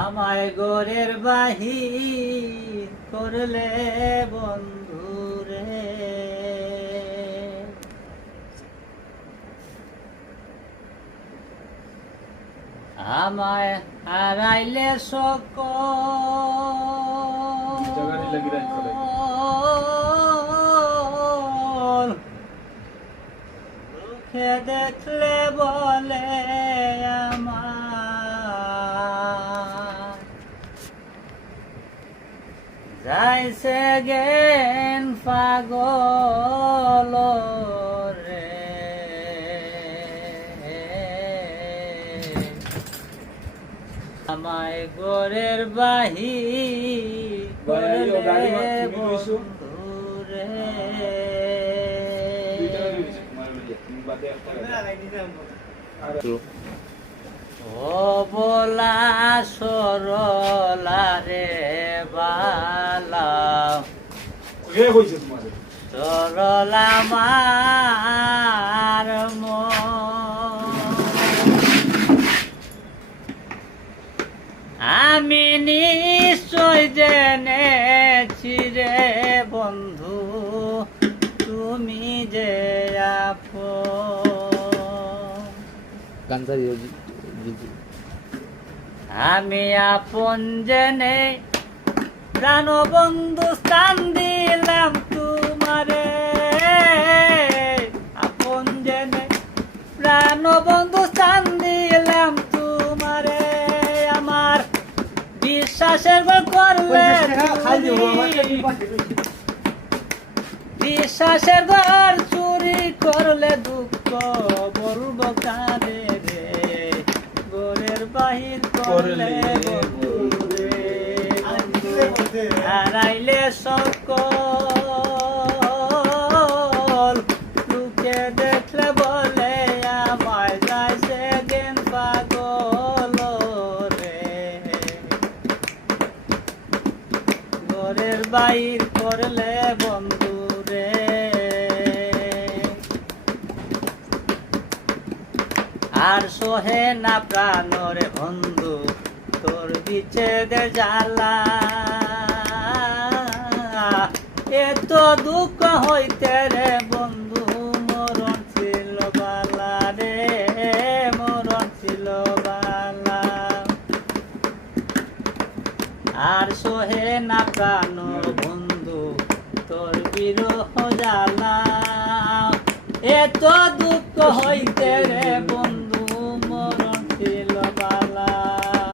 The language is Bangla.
আমায় গোরের বাহির করলে বন্ধু রে, আমায় হারাইলে সকল মুখে দেখলে বলে আমার যাইছে জ্ঞান পাগল রে, আমায় গোরের বাহির করলে বন্ধু রে, ও বলা সরলা রে বালা সরলা মার আমি নিশ্চয় জেনেছি রে বন্ধু তুমি যে আপন, আমি আপন জেনে প্রাণ বন্ধু স্থান দিলাম তোমারে, আপন জেনে প্রাণ বন্ধু স্থান দিলাম তোমারে, আমার বিশ্বাসের ঘর করলে বিশ্বাসের ঘর চুরি করলে দুঃখ বলবো কাঁদে রে, গোরের বাহির করলে বন্ধু রে, হারাইলে সকল লোকে দেখলে বলে আমায় যাইছে জ্ঞান পাগল রে, গোরের বাহির করলে বন্ধু রে, আর সোহে না প্রাণরে বন্ধু তোর বিচ্ছেদের জ্বালা, এত দুঃখ হইতে রে বন্ধু মরণ ছিল বালা রে, মরণ ছিল বালা, আর সোহে না প্রাণ বন্ধু তোর বিরহ জ্বালা, এত দুঃখ হইতে রে